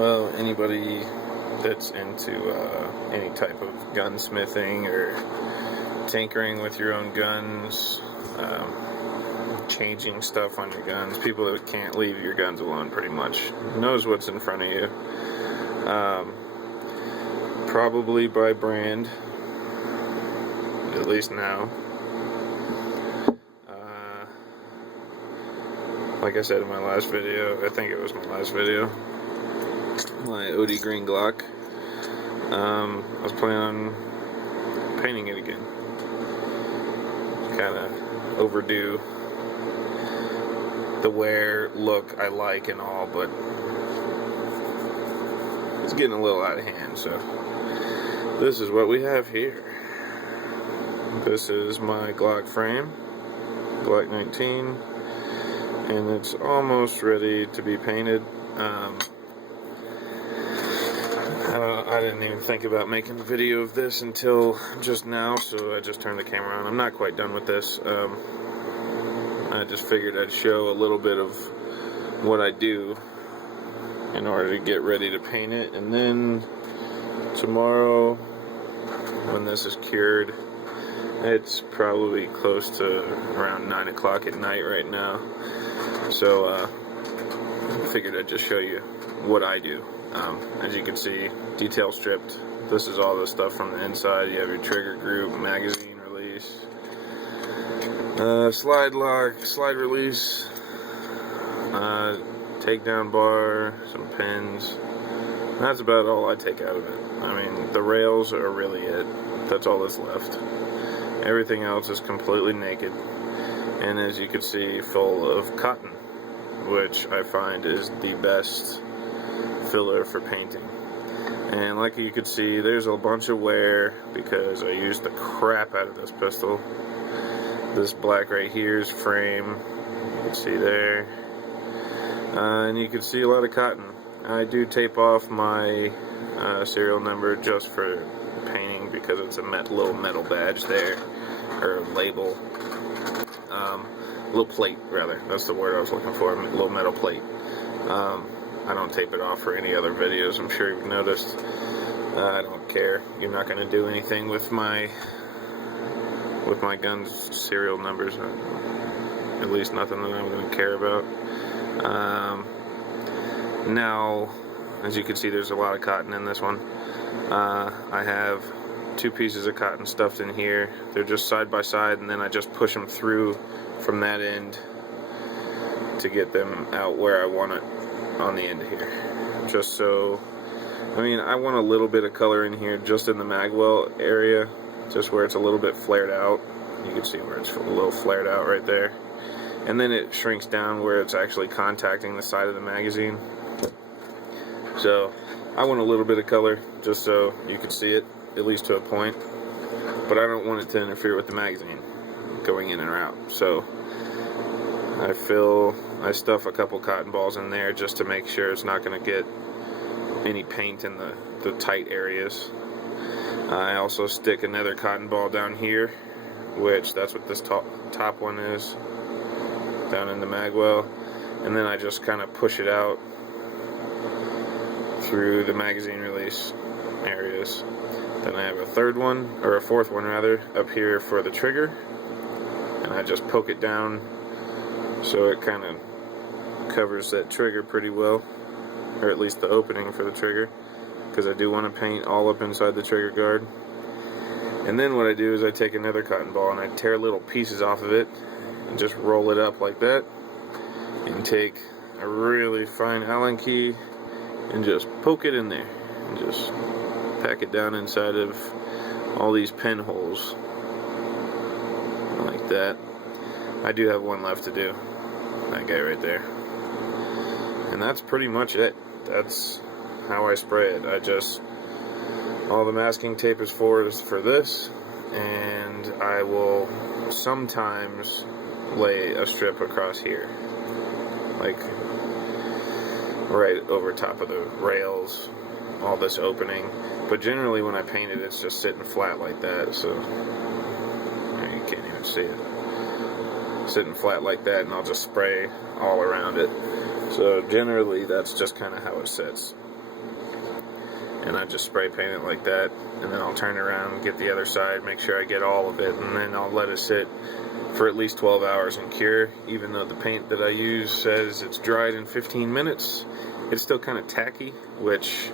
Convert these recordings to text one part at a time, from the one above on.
Well, anybody that's into any type of gunsmithing or tinkering with your own guns, changing stuff on your guns, people that can't leave your guns alone pretty much, knows what's in front of you. Probably by brand, at least now. Like I said in my last video, I think it was my last video, my OD green Glock. I was planning on painting it again. Kind of overdue. The wear look I like and all, but it's getting a little out of hand, so this is what we have here. This is my Glock frame, Glock 19, and it's almost ready to be painted. I didn't even think about making a video of this until just now, so I just turned the camera on. I'm not quite done with this. I just figured I'd show a little bit of what I do in order to get ready to paint it, and then tomorrow, when this is cured, it's probably close to around 9 o'clock at night right now, so I figured I'd just show you what I do. As you can see, detail stripped. This is all the stuff from the inside. You have your trigger group, magazine release, slide lock, slide release, takedown bar, some pins. That's about all I take out of it. I mean, the rails are really it. That's all that's left. Everything else is completely naked, and as you can see, full of cotton, which I find is the best filler for painting. And like you could see, there's a bunch of wear because I used the crap out of this pistol. This black right here is frame, you can see there, and you can see a lot of cotton. I do tape off my serial number just for painting because it's a little metal badge there, or label, little plate rather, that's the word I was looking for, a little metal plate. I don't tape it off for any other videos, I'm sure you've noticed. I don't care. You're not going to do anything with my gun's serial numbers, at least nothing that I'm going to care about. Now, as you can see, there's a lot of cotton in this one. I have 2 pieces of cotton stuffed in here. They're just side by side, and then I just push them through from that end to get them out where I want it on the end here. Just so, I mean, I want a little bit of color in here just in the magwell area, just where it's a little bit flared out. You can see where it's a little flared out right there. And then it shrinks down where it's actually contacting the side of the magazine. So I want a little bit of color just so you can see it, at least to a point. But I don't want it to interfere with the magazine going in and out. So I stuff a couple cotton balls in there just to make sure it's not going to get any paint in the tight areas. I also stick another cotton ball down here, which that's what this top one is, down in the magwell, and then I just kind of push it out through the magazine release areas. Then I have a fourth one rather, up here for the trigger, and I just poke it down so it kind of covers that trigger pretty well, or at least the opening for the trigger, because I do want to paint all up inside the trigger guard. And then what I do is I take another cotton ball and I tear little pieces off of it and just roll it up like that, and take a really fine Allen key and just poke it in there and just pack it down inside of all these pinholes like that. I do have one left to do, that guy right there. And that's pretty much it. That's how I spray it. All the masking tape is for this, and I will sometimes lay a strip across here, like right over top of the rails, all this opening. But generally when I paint it, it's just sitting flat like that, so you can't even see it. Sitting flat like that, and I'll just spray all around it. So generally that's just kind of how it sits. and I just spray paint it like that, and then I'll turn around and get the other side, make sure I get all of it, and then I'll let it sit for at least 12 hours and cure. Even though the paint that I use says it's dried in 15 minutes, it's still kind of tacky, which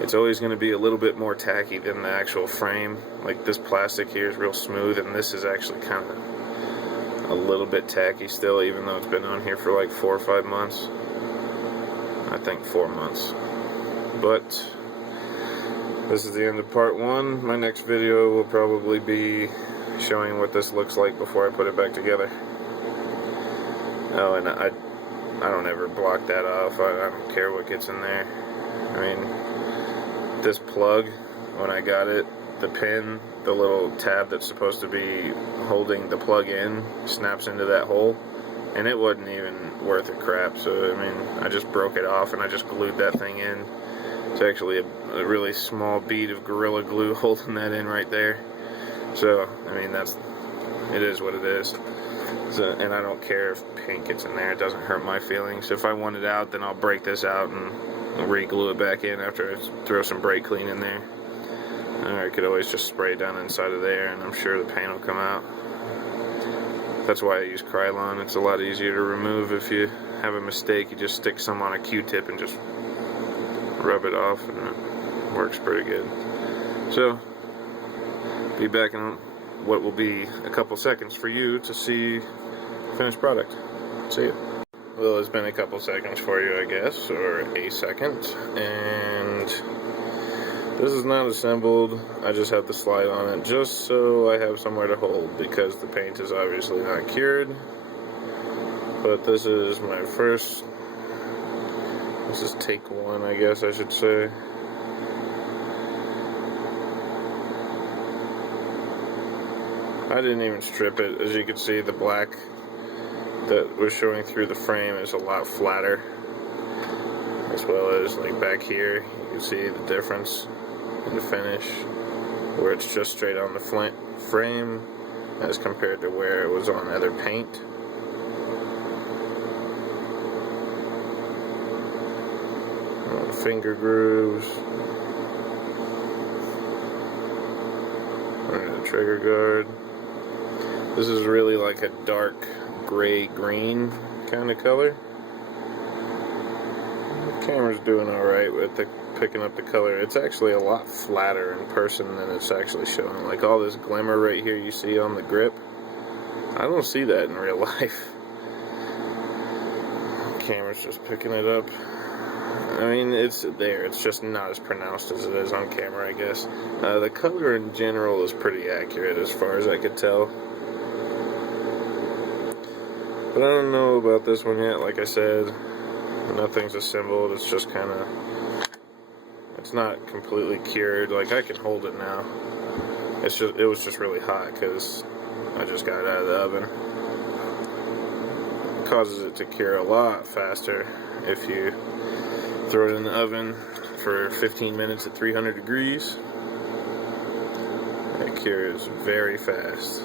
it's always going to be a little bit more tacky than the actual frame. Like this plastic here is real smooth, and this is actually kind of a little bit tacky still, even though it's been on here for like 4 or 5 months. I think 4 months. But this is the end of part 1. My next video will probably be showing what this looks like before I put it back together. Oh, and I don't ever block that off. I don't care what gets in there. I mean, this plug, when I got it, the pin, the little tab that's supposed to be holding the plug in, snaps into that hole, and it wasn't even worth a crap. So I mean, I just broke it off and I just glued that thing in. It's actually a really small bead of Gorilla Glue holding that in right there. So I mean, it is what it is. So, and I don't care if paint gets in there, it doesn't hurt my feelings. If I want it out, then I'll break this out and re-glue it back in after I throw some brake clean in there. Or I could always just spray down inside of there, and I'm sure the paint will come out. That's why I use Krylon. It's a lot easier to remove. If you have a mistake, you just stick some on a Q-tip and just rub it off, and it works pretty good. So, be back in what will be a couple seconds for you to see finished product. See ya. Well, it's been a couple seconds for you, I guess, or a second, and this is not assembled. I just have the slide on it just so I have somewhere to hold, because the paint is obviously not cured. But this is my first, this is take 1, I guess I should say. I didn't even strip it. As you can see, the black that was showing through the frame is a lot flatter, as well as like back here you can see the difference in the finish, where it's just straight on the frame as compared to where it was on other paint. Finger grooves, under the trigger guard. This is really like a dark gray-green kind of color. The camera's doing alright with picking up the color. It's actually a lot flatter in person than it's actually showing. Like all this glimmer right here you see on the grip, I don't see that in real life. The camera's just picking it up. I mean, it's there. It's just not as pronounced as it is on camera, I guess. The color in general is pretty accurate as far as I could tell. But I don't know about this one yet. Like I said, nothing's assembled. It's just kind of, it's not completely cured. Like, I can hold it now. It was just really hot because I just got it out of the oven. It causes it to cure a lot faster if you throw it in the oven for 15 minutes at 300 degrees. It cures very fast.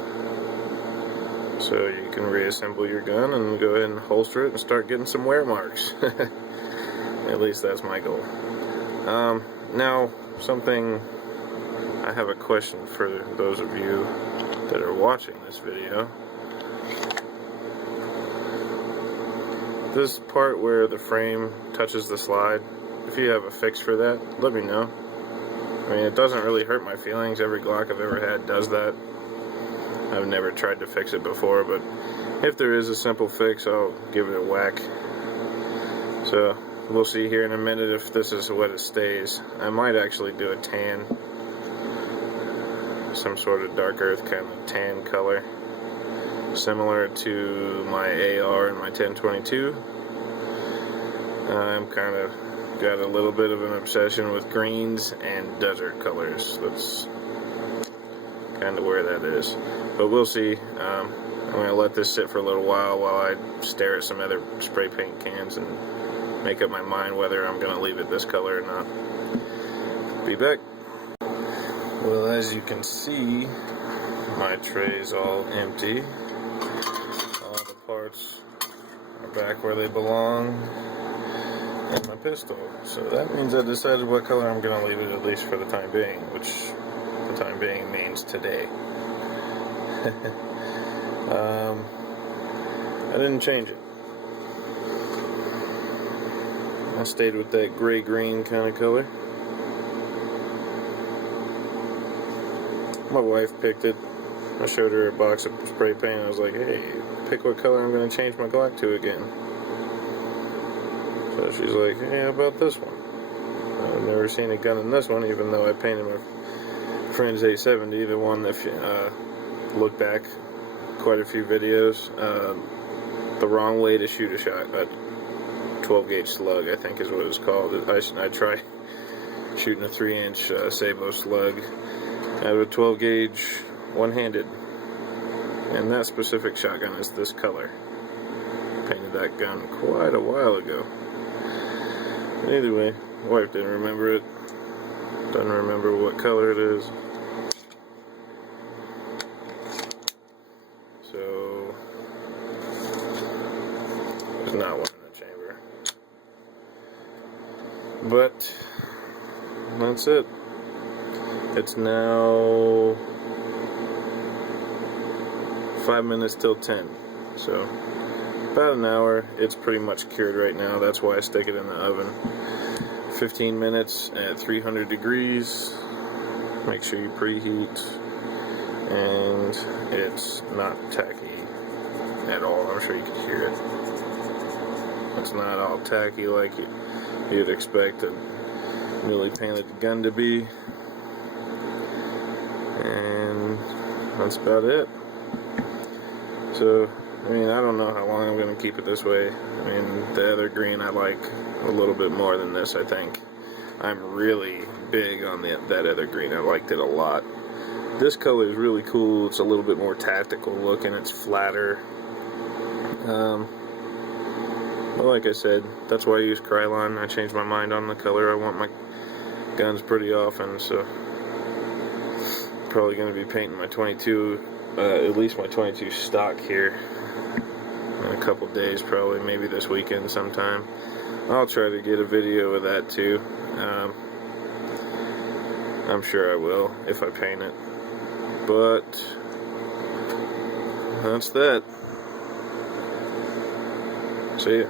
So you can reassemble your gun and go ahead and holster it and start getting some wear marks. At least that's my goal. Now, I have a question for those of you that are watching this video. This part where the frame touches the slide, if you have a fix for that, let me know. I mean, it doesn't really hurt my feelings. Every Glock I've ever had does that. I've never tried to fix it before, but if there is a simple fix, I'll give it a whack. So, we'll see here in a minute if this is what it stays. I might actually do a tan, some sort of dark earth kind of tan color, similar to my AR and my 1022. I'm kind of got a little bit of an obsession with greens and desert colors. That's kind of where that is. But we'll see. I'm going to let this sit for a little while I stare at some other spray paint cans and make up my mind whether I'm going to leave it this color or not. Be back. Well, as you can see, my tray's all empty. All the parts are back where they belong. and my pistol. So that means I decided what color I'm going to leave it, at least for the time being, which the time being means today. I didn't change it. I stayed with that gray-green kind of color. My wife picked it. I showed her a box of spray paint. I was like, hey, pick what color I'm going to change my Glock to again. So she's like, hey, how about this one? I've never seen a gun in this one, even though I painted my friend's 870, the one that, if you look back quite a few videos, the wrong way to shoot a shot, a 12 gauge slug, I think is what it was called. I tried shooting a 3-inch Sabo slug out of a 12 gauge one-handed, and that specific shotgun is this color. Painted that gun quite a while ago. But either way, my wife didn't remember it. Doesn't remember what color it is. So there's not one in the chamber. But that's it. It's now 5 minutes till 10. So about an hour. It's pretty much cured right now. That's why I stick it in the oven. 15 minutes at 300 degrees. Make sure you preheat. And it's not tacky at all. I'm sure you can hear it. It's not all tacky like you'd expect a newly painted gun to be. And that's about it. So, I mean, I don't know how long I'm going to keep it this way. I mean, the other green I like a little bit more than this, I think. I'm really big on that other green. I liked it a lot. This color is really cool. It's a little bit more tactical looking. It's flatter. But like I said, that's why I use Krylon. I changed my mind on the color. I want my guns pretty often, so probably going to be painting my 22, at least my 22 stock here in a couple days, probably, maybe this weekend sometime. I'll try to get a video of that too. I'm sure I will if I paint it. But that's that. See ya.